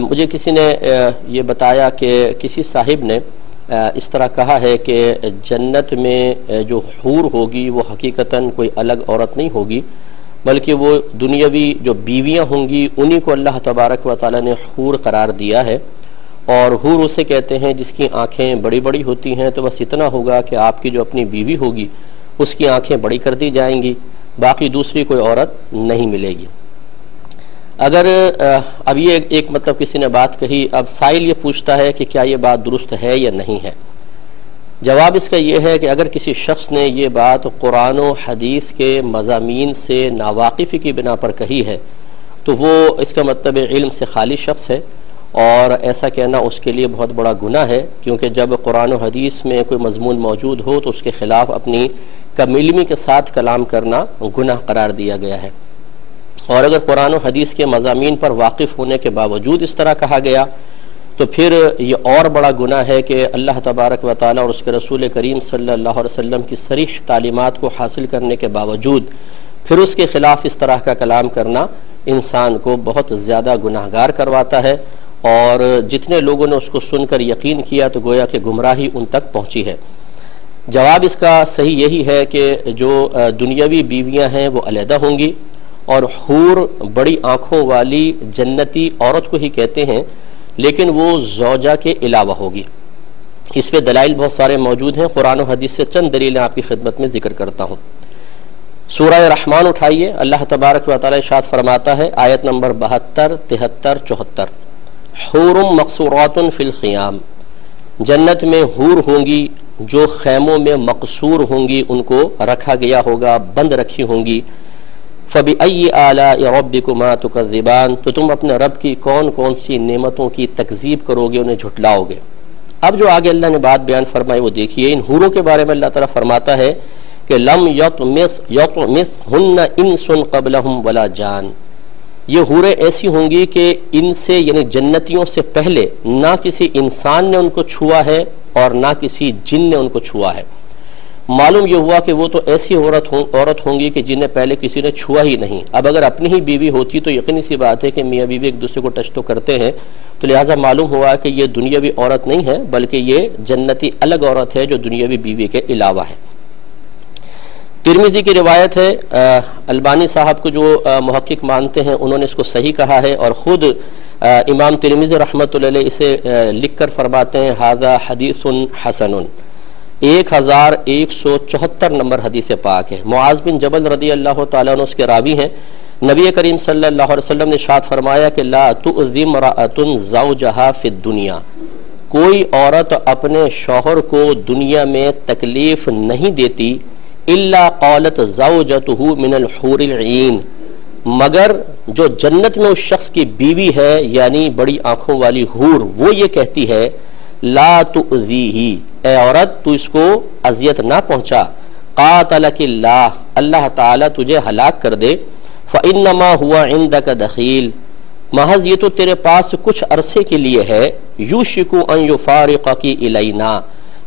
مجھے کسی نے یہ بتایا کہ کسی صاحب نے اس طرح کہا ہے کہ جنت میں جو حور ہوگی وہ حقیقتاً کوئی الگ عورت نہیں ہوگی، بلکہ وہ دنیاوی جو بیویاں ہوں گی انہی کو اللہ تبارک و تعالیٰ نے حور قرار دیا ہے۔ اور حور اسے کہتے ہیں جس کی آنکھیں بڑی بڑی ہوتی ہیں، تو بس اتنا ہوگا کہ آپ کی جو اپنی بیوی ہوگی اس کی آنکھیں بڑی کر دی جائیں گی، باقی دوسری کوئی عورت نہیں ملے گی۔ اگر اب یہ ایک مطلب کسی نے بات کہی، اب سائل یہ پوچھتا ہے کہ کیا یہ بات درست ہے یا نہیں ہے۔ جواب اس کا یہ ہے کہ اگر کسی شخص نے یہ بات قرآن و حدیث کے مضامین سے ناواقفی کی بنا پر کہی ہے تو وہ اس کا مطلب علم سے خالی شخص ہے، اور ایسا کہنا اس کے لیے بہت بڑا گناہ ہے، کیونکہ جب قرآن و حدیث میں کوئی مضمون موجود ہو تو اس کے خلاف اپنی کم علمی کے ساتھ کلام کرنا گناہ قرار دیا گیا ہے۔ اور اگر قرآن و حدیث کے مضامین پر واقف ہونے کے باوجود اس طرح کہا گیا تو پھر یہ اور بڑا گناہ ہے کہ اللہ تبارک و تعالیٰ اور اس کے رسول کریم صلی اللہ علیہ وسلم کی صریح تعلیمات کو حاصل کرنے کے باوجود پھر اس کے خلاف اس طرح کا کلام کرنا انسان کو بہت زیادہ گناہگار کرواتا ہے، اور جتنے لوگوں نے اس کو سن کر یقین کیا تو گویا کہ گمراہی ان تک پہنچی ہے۔ جواب اس کا صحیح یہی ہے کہ جو دنیاوی بیویاں ہیں وہ علیحدہ ہوں گی، اور حور بڑی آنکھوں والی جنتی عورت کو ہی کہتے ہیں، لیکن وہ زوجہ کے علاوہ ہوگی۔ اس پہ دلائل بہت سارے موجود ہیں، قرآن و حدیث سے چند دلیلیں آپ کی خدمت میں ذکر کرتا ہوں۔ سورہ رحمان اٹھائیے، اللہ تبارک و تعالیٰ ارشاد فرماتا ہے، آیت نمبر 72، 73، 74، حور مقصورات فی الخیام، جنت میں حور ہوں گی جو خیموں میں مقصور ہوں گی، ان کو رکھا گیا ہوگا، بند رکھی ہوں گی۔ فَبِأَيِّ آلَاءِ رَبِّكُمَا تُكَذِّبَانِ، تو تم اپنے رب کی کون کون سی نعمتوں کی تکذیب کرو گے، انہیں جھٹلاؤ گے۔ اب جو آگے اللہ نے بات بیان فرمائی وہ دیکھیے، ان حوروں کے بارے میں اللہ تعالیٰ فرماتا ہے کہ لَمْ يَطْمِثْهُنَّ إِنسٌ قَبْلَهُمْ وَلَا جَانٌ، یہ حوریں ایسی ہوں گی کہ ان سے یعنی جنتیوں سے پہلے نہ کسی انسان نے ان کو چھوا ہے اور نہ کسی جن نے ان کو چھوا ہے۔ معلوم یہ ہوا کہ وہ تو ایسی عورت ہوں گی کہ جنہیں پہلے کسی نے چھوا ہی نہیں۔ اب اگر اپنی ہی بیوی ہوتی تو یقینی سی بات ہے کہ میاں بیوی ایک دوسرے کو ٹچ تو کرتے ہیں، تو لہٰذا معلوم ہوا کہ یہ دنیاوی عورت نہیں ہے بلکہ یہ جنتی الگ عورت ہے جو دنیاوی بیوی کے علاوہ ہے۔ ترمذی کی روایت ہے، البانی صاحب کو جو محقق مانتے ہیں انہوں نے اس کو صحیح کہا ہے، اور خود امام ترمذی رحمۃ اللہ علیہ اسے لکھ کر فرماتے ہیں ھذا حدیث حسن، 1174 نمبر حدیث پاک ہے۔ معاذ بن جبل رضی اللہ تعالیٰ عنہ اس کے راوی ہیں، نبی کریم صلی اللہ علیہ وسلم نے ارشاد فرمایا کہ لا تؤذی امرأۃ زوجہا فی الدنیا، کوئی عورت اپنے شوہر کو دنیا میں تکلیف نہیں دیتی، الا قالت زوجتہ من الحور العین، مگر جو جنت میں اس شخص کی بیوی ہے یعنی بڑی آنکھوں والی حور، وہ یہ کہتی ہے لا تؤذیہ، اے عورت تو اس کو اذیت نہ پہنچا، قاتلک اللہ، اللہ تعالیٰ تجھے ہلاک کر دے، فإنما هو عندک دخیل، محض یہ تو تیرے پاس کچھ عرصے کے لیے ہے، یوشک ان یفارقک الینا،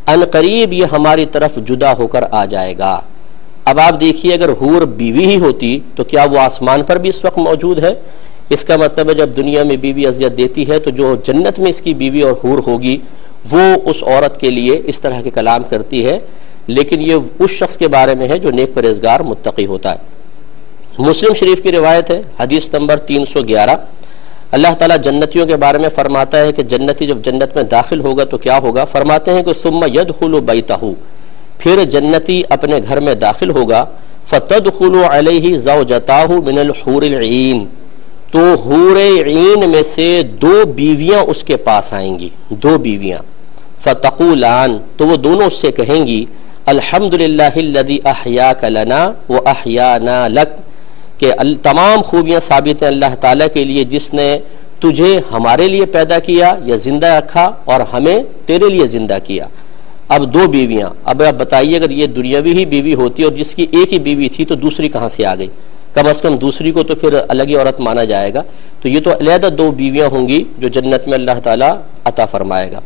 ان قریب یہ ہماری طرف جدا ہو کر آ جائے گا۔ اب آپ دیکھیے اگر حور بیوی ہی ہوتی تو کیا وہ آسمان پر بھی اس وقت موجود ہے؟ اس کا مطلب ہے جب دنیا میں بیوی اذیت دیتی ہے تو جو جنت میں اس کی بیوی اور حور ہوگی وہ اس عورت کے لیے اس طرح کے کلام کرتی ہے، لیکن یہ اس شخص کے بارے میں ہے جو نیک پرہیزگار متقی ہوتا ہے۔ مسلم شریف کی روایت ہے، حدیث نمبر 311، اللہ تعالیٰ جنتیوں کے بارے میں فرماتا ہے کہ جنتی جب جنت میں داخل ہوگا تو کیا ہوگا؟ فرماتے ہیں کہ ثم يدخل بیتہ، پھر جنتی اپنے گھر میں داخل ہوگا، فتدخل علیہ زوجتاہ من الحور العین، تو حور عین میں سے 2 بیویاں اس کے پاس آئیں گی، 2 بیویاں، فتقولان، تو وہ دونوں اس سے کہیں گی الحمدللہ الذی احیاک لنا واحیانا لک، کہ تمام خوبیاں ثابت ہیں اللہ تعالیٰ کے لیے جس نے تجھے ہمارے لیے پیدا کیا یا زندہ رکھا اور ہمیں تیرے لیے زندہ کیا۔ اب 2 بیویاں، اب آپ بتائیے اگر یہ دنیاوی ہی بیوی ہوتی اور جس کی ایک ہی بیوی تھی تو دوسری کہاں سے آ گئی؟ کم از کم دوسری کو تو پھر الگ ہی عورت مانا جائے گا، تو یہ تو علیحدہ 2 بیویاں ہوں گی جو جنت میں اللہ تعالیٰ عطا فرمائے گا۔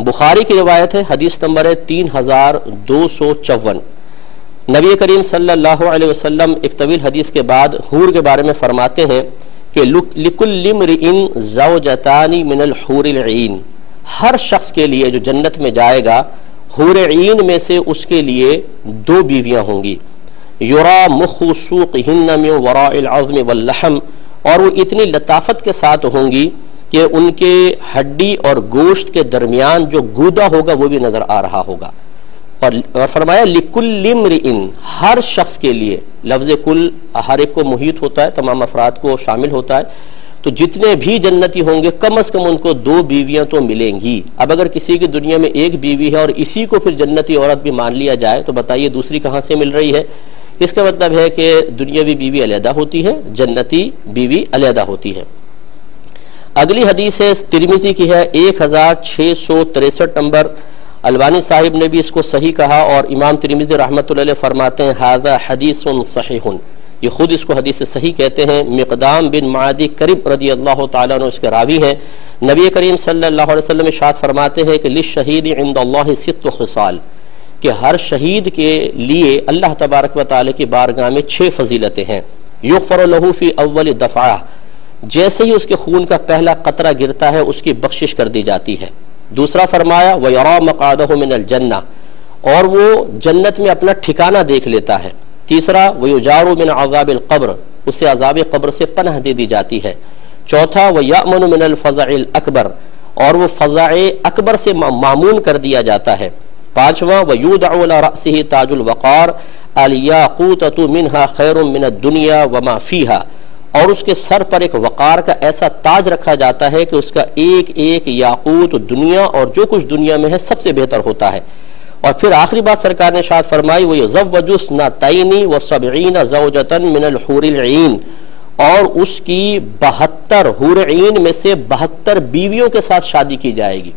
بخاری کی روایت ہے، حدیث نمبر ہے 3254، نبی کریم صلی اللہ علیہ وسلم ایک طویل حدیث کے بعد حور کے بارے میں فرماتے ہیں کہ لِكُلِّ امْرِئٍ زَوْجَتَانِ مِنَ الْحُورِ الْعِينِ، ہر شخص کے لیے جو جنت میں جائے گا حور عین میں سے اس کے لیے 2 بیویاں ہوں گی، یُرَى مُخُّ سُوقِهِنَّ مِنْ وَرَاءِ الْعَظْمِ وَاللَّحْمِ، اور وہ اتنی لطافت کے ساتھ ہوں گی کہ ان کے ہڈی اور گوشت کے درمیان جو گودا ہوگا وہ بھی نظر آ رہا ہوگا۔ اور فرمایا لِكُلِّ امْرِئٍ، ہر شخص کے لیے، لفظ کل ہر ایک کو محیط ہوتا ہے، تمام افراد کو شامل ہوتا ہے، تو جتنے بھی جنتی ہوں گے کم از کم ان کو 2 بیویاں تو ملیں گی۔ اب اگر کسی کی دنیا میں 1 بیوی ہے اور اسی کو پھر جنتی عورت بھی مان لیا جائے تو بتائیے دوسری کہاں سے مل رہی ہے؟ اس کا مطلب ہے کہ دنیاوی بیوی علیحدہ ہوتی ہے، جنتی بیوی علیحدہ ہوتی ہے۔ اگلی حدیث ہے ترمذی کی ہے 1663 نمبر، البانی صاحب نے بھی اس کو صحیح کہا، اور امام ترمذی رحمۃ اللہ علیہ فرماتے ہیں ھذا حدیث صحیح، یہ خود اس کو حدیث صحیح کہتے ہیں۔ مقدام بن معدی کرب رضی اللہ تعالیٰ عنہ اس کے راوی ہیں۔ نبی کریم صلی اللہ علیہ وسلم ارشاد فرماتے ہیں کہ للشہید عند اللہ 6 خصال، کہ ہر شہید کے لیے اللہ تبارک و تعالی کی بارگاہ میں 6 فضیلتیں ہیں۔ یغفر لہ فی اول دفعہ، جیسے ہی اس کے خون کا پہلا قطرہ گرتا ہے اس کی بخشش کر دی جاتی ہے۔ دوسرا فرمایا وَيَرَى مَقْعَدَهُ مِنَ الْجَنَّةِ، اور وہ جنت میں اپنا ٹھکانہ دیکھ لیتا ہے۔ تیسرا وَيُجَارُ مِنْ عَذَابِ الْقَبْرِ، اسے عذاب قبر سے پناہ دے دی جاتی ہے۔ چوتھا وَيَأْمَنُ مِنَ الْفَزَعِ الْأَكْبَرِ، اور وہ فزع اکبر سے معمون کر دیا جاتا ہے۔ پانچواں وَيُوضَعُ عَلَى رَأْسِهِ تَاجُ الْوَقَارِ الْيَاقُوتَةُ مِنْهَا خَيْرٌ مِنَ الدُّنْيَا وَمَا فِيهَا، اور اس کے سر پر ایک وقار کا ایسا تاج رکھا جاتا ہے کہ اس کا ایک ایک یاقوت دنیا اور جو کچھ دنیا میں ہے سب سے بہتر ہوتا ہے۔ اور پھر آخری بات سرکار نے ارشاد فرمائی وَيُزَوَّجُ اثْنَتَيْنِ وَسَبْعِينَ زَوْجَةً مِنَ الْحُورِ الْعِينِ، اور اس کی 72 حور عین میں سے 72 بیویوں کے ساتھ شادی کی جائے گی۔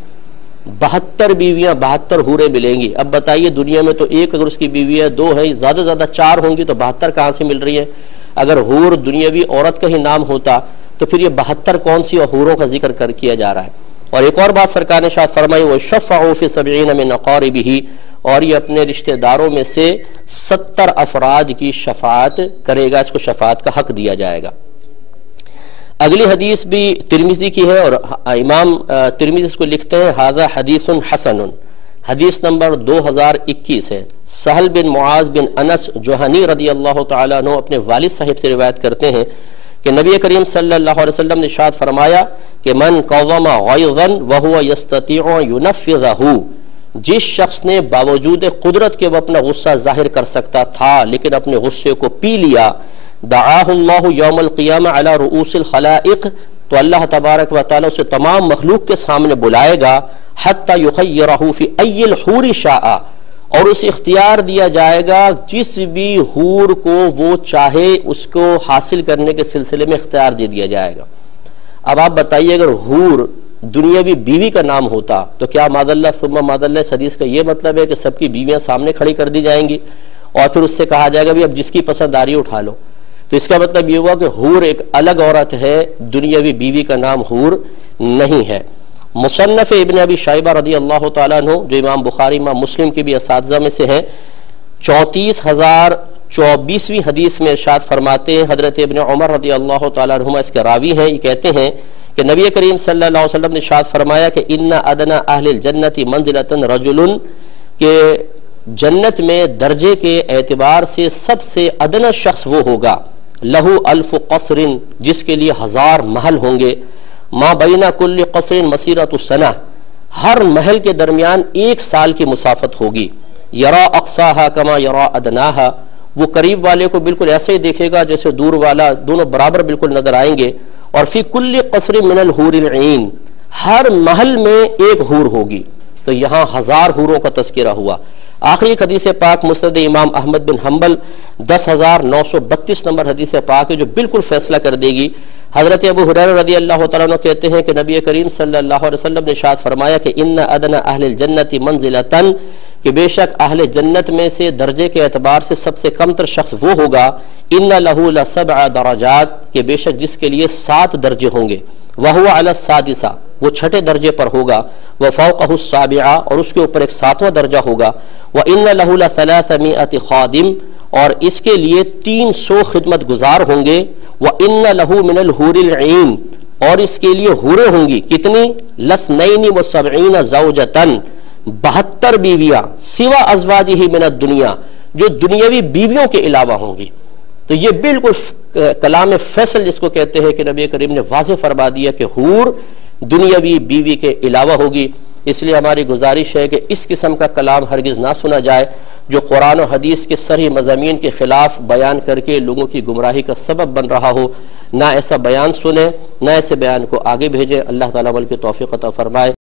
72 بیویاں، 72 حوریں ملیں گی۔ اب بتائیے دنیا میں تو ایک اگر اس کی بیوی ہے، 2 ہے، زیادہ سے زیادہ 4 ہوں گی، تو 72 کہاں سے مل رہی ہیں؟ اگر حور دنیاوی عورت کا ہی نام ہوتا تو پھر یہ 72 کون سی حوروں کا ذکر کیا جا رہا ہے؟ اور ایک اور بات سرکار نے شاید فرمائی وَشَفَّعُ فِي 70 مِنْ أَقَارِبِهِ، اور یہ اپنے رشتہ داروں میں سے 70 افراد کی شفاعت کرے گا، اس کو شفاعت کا حق دیا جائے گا۔ اگلی حدیث بھی ترمذی کی ہے، اور امام ترمذی اس کو لکھتے ہیں ھذا حدیث حسن، حدیث نمبر 2021 ہے۔ سہل بن معاذ بن انس جوہنی رضی اللہ تعالیٰ عنہ اپنے والد صاحب سے روایت کرتے ہیں کہ نبی کریم صلی اللہ علیہ وسلم نے ارشاد فرمایا کہ من قوم غیظا وهو يستطيع ينفذه، جس شخص نے باوجود قدرت کے وہ اپنا غصہ ظاہر کر سکتا تھا لیکن اپنے غصے کو پی لیا، دعاہ اللہ یوم القیامہ علی رؤوس الخلائق، تو اللہ تبارک و تعالیٰ اسے تمام مخلوق کے سامنے بلائے گا، حتی یخیرہ فی ای الحور شاء، اور اسے اختیار دیا جائے گا جس بھی حور کو وہ چاہے اس کو حاصل کرنے کے سلسلے میں اختیار دے دیا جائے گا۔ اب آپ بتائیے اگر حور دنیاوی بیوی کا نام ہوتا تو کیا ماذ اللہ ثم ماذ اللہ اس حدیث کا یہ مطلب ہے کہ سب کی بیویاں سامنے کھڑی کر دی جائیں گی اور پھر اس سے کہا جائے گا بھی اب جس کی پسند آ رہی اٹھا لو؟ تو اس کا مطلب یہ ہوا کہ حور ایک الگ عورت ہے، دنیاوی بیوی کا نام حور نہیں ہے۔ مصنف ابن ابی شیبہ رضی اللہ تعالیٰ عنہ جو امام بخاری امام مسلم کے بھی اساتذہ میں سے ہیں، 34,024ویں حدیث میں ارشاد فرماتے ہیں، حضرت ابن عمر رضی اللہ تعالیٰ عنہما اس کے راوی ہیں، یہ کہتے ہیں کہ نبی کریم صلی اللہ علیہ وسلم نے ارشاد فرمایا کہ ان ادنی اہل الجنت منزلۃ رجل، کہ جنت میں درجے کے اعتبار سے سب سے ادنا شخص وہ ہوگا لہو 1000 قصر، جس کے لیے 1000 محل ہوں گے، ما بین کل قصر مسیرۃ السنہ، ہر محل کے درمیان 1 سال کی مسافت ہوگی، یرا اقصاہا کما یرا ادناہا، وہ قریب والے کو بالکل ایسے ہی دیکھے گا جیسے دور والا، دونوں برابر بالکل نظر آئیں گے، اور فی کل قصر من الحور العین، ہر محل میں 1 حور ہوگی، تو یہاں 1000 حوروں کا تذکرہ ہوا۔ آخری ایک حدیث پاک مسند امام احمد بن حنبل 10,932 نمبر حدیث پاک ہے جو بالکل فیصلہ کر دے گی۔ حضرت ابو ہریرہ رضی اللہ تعالیٰ عنہ کہتے ہیں کہ نبی کریم صلی اللہ علیہ وسلم نے ارشاد فرمایا کہ ان ادنی اہل الجنت منزلۃ، کہ بے شک اہل جنت میں سے درجے کے اعتبار سے سب سے کم تر شخص وہ ہوگا، ان لہ ل7 درجات، کہ بے شک جس کے لیے 7 درجے ہوں گے، وہو علی السادسہ، وہ 6 درجے پر ہوگا، وفوقہ السابعہ، اور اس کے اوپر ایک 7واں درجہ ہوگا، وان لہ ل300 خادم، اور اس کے لیے 300 خدمت گزار ہوں گے، وَإِنَّ لَهُ مِنَ الْحُورِ الْعِينِ، اور اس کے لیے حوریں ہوں گی کتنی؟ لَثْنَيْنِ وَسَبْعِينَ زَوْجَةً، 72 بیویاں، سوا ازواجہ من الدنیا، جو دنیاوی بیویوں کے علاوہ ہوں گی۔ تو یہ بالکل کلام فیصل جس کو کہتے ہیں کہ نبی کریم نے واضح فرما دیا کہ حور دنیاوی بیوی کے علاوہ ہوگی۔ اس لیے ہماری گزارش ہے کہ اس قسم کا کلام ہرگز نہ سنا جائے جو قرآن و حدیث کے صریح مضامین کے خلاف بیان کر کے لوگوں کی گمراہی کا سبب بن رہا ہو۔ نہ ایسا بیان سنیں، نہ ایسے بیان کو آگے بھیجیں۔ اللہ تعالیٰ عمل کی توفیق عطا فرمائے۔